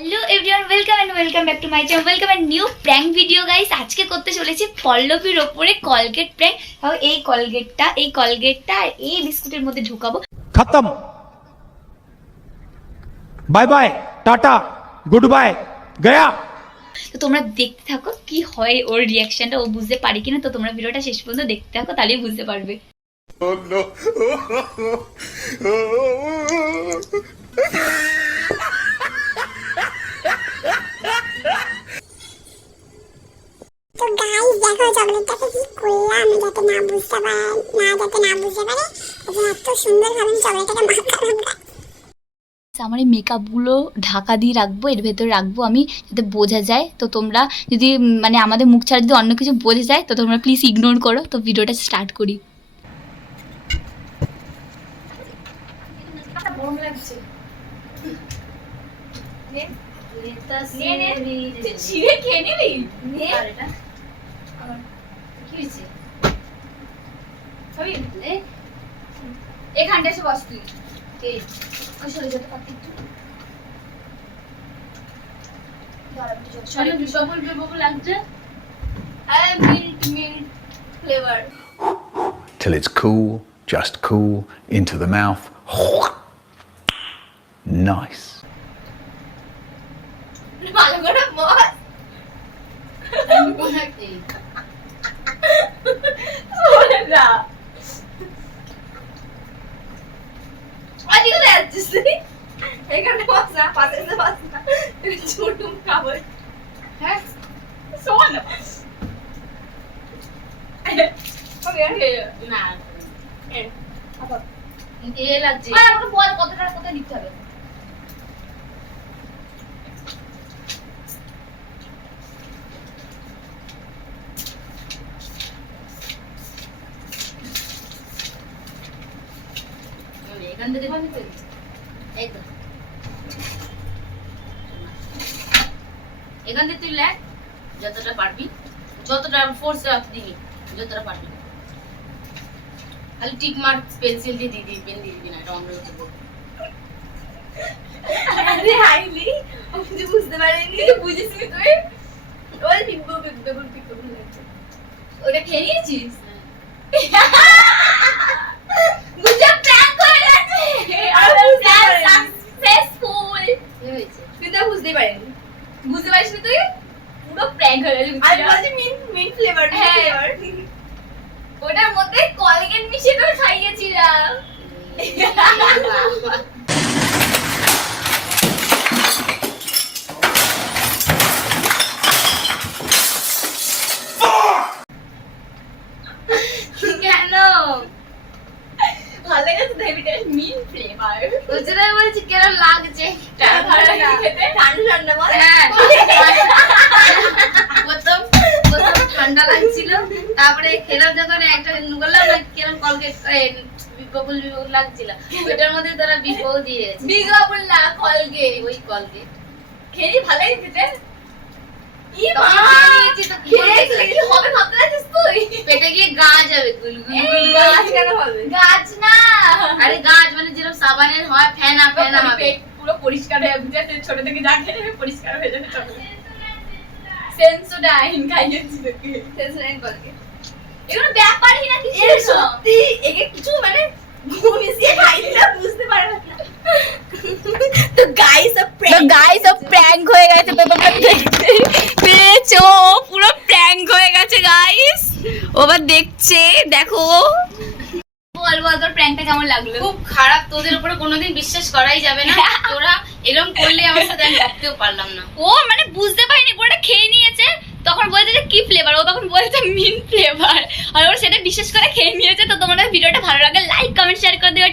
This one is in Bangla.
Hello everyone, welcome back to my channel, welcome and new prank video guys. আজকে করতে চলেছি পল্লবীর ওপরে কলগেট প্র্যাঙ্ক। এই কলগেটটা আর এই বিস্কুটের মধ্যে ঢুকাবো। खत्म, bye bye, tata, good bye, गया। তো তোমরা দেখতে থাকো কি হয় ওর রিয়াকশনটা, ও বুঝতে পারি কিনা। তো তোমরা ভিডিওটা শেষ পর্যন্ত দেখতে থাকো, তাহলেই বুঝতে পারবে। তো গাইস দেখো চকলেটটাকে কি করলাম যাতে না বুঝতে পারে এত সুন্দর ভাবে চকলেটটাকে মাখালাম। আমার এই মেকআপগুলো ঢাকা দিয়ে রাখবো, এর ভেতরে রাখবো আমি, যাতে বোঝা যায়। তো তোমরা যদি মানে আমাদের মুখ ছাড়া যদি অন্য কিছু বোঝা যায় তো তোমরা প্লিজ ইগনোর করো। তো ভিডিওটা স্টার্ট করি। এখানটা এসে বস তুই। সরে যেতে পারতি একটু। Till it's cool, just cool, into the mouth. Nice. এখানে বসা পাশে বসা ছোট খাবার হ্যাঁ শোন না এ লাগছে আমাকে বল কতটা কোথায় লিখতে হবে। এখান থেকে এখান থেকে তুই লেখ যতটা পারবি, যতটা ফোর্স দিবি, যতটা পারবি। খালি টিক মার্ক পেন্সিল দিয়ে দিবি, পেন দিবি না, এটা অন্য করবো। আরে হাইলি আমি কিছু বুঝতে পারিনি, বুঝিস নি তুই? ওই বেগুন লাগছে। ওটা খেয়ে নিয়েছিস? বুঝা প্র্যাঙ্ক হয়ে গেছে। আরে প্র্যাঙ্ক সাকসেসফুল হয়েছে। তুই তো বুঝতেই পারিনি। বুঝতে পারিস না তুই? পুরো প্র্যাঙ্ক হয়ে গেছে। আমি বলছি মিন্ট ফ্লেভার, ফ্লেভার। ওটার মধ্যে কলগেট মিশিয়ে করে খাইয়েছিলাম। কেন ভালো লেগেছে? দেবিটা মিন্ট ফ্লেভার। ওজন্য বলছি কেমন লাগছে? ঠান্ডা বল। হ্যাঁ প্রথম ঠান্ডা লাগছিল, তারপরে খেলাম যখন একটা বললাম না কেমন কলগেট বিপবুল লাগছিল, ওটার মধ্যে তোরা বিপবুল দিয়ে গেছে। বিপবুল না কলগেট, ওই কলগেট খেয়ে ভালো লেগেছে। কি মা নিয়েছি তো খেয়ে কি হবে ভাবতে লাগছিস তুই? পেটে গিয়ে গাছ হবে। গাছ কেন হবে? গাছ না, আরে গাছ মানে যেরকম সাবানের হয় ফেনা ফেনা হবে। পেট পুরো পরিষ্কার হয়ে যাবে, ছোট থেকে যা খেলে পরিষ্কার হয়ে যাবে। সেন্সোডাইন খাইয়েছি তোকে। সেন্সোডাইন কলগেট এগুলো ব্যাপারই না কিছু। সত্যি একে কিছু মানে ঘুমিয়ে খাইনি না, বুঝতে পারে না। তো গাইস অফ প্র্যাঙ্ক হয়ে গেছে। তোমরা দেখতে পেয়েছো পুরো প্র্যাঙ্ক হয়ে গেছে গাইস। ওবার দেখছে, দেখো। বল তোর প্র্যাঙ্কটা কেমন লাগলো? খুব খারাপ, তোদের উপরে কোনোদিন বিশ্বাস করাই যাবে না। তোরা এরকম করলে আমার সাথে আমি ভাবতেও পারলাম না। ও মানে বুঝতে পারিনি, পুরোটা খেয়ে নিয়েছে। তখন বলতে যে কি ফ্লেভার, ও তখন বলছে মিন্ট ফ্লেভার, আর ওর সেটা বিশ্বাস করে খেয়ে নিয়েছে। তো তোমাদের ভিডিওটা ভালো লাগে লাইক কমেন্ট শেয়ার করে দিও।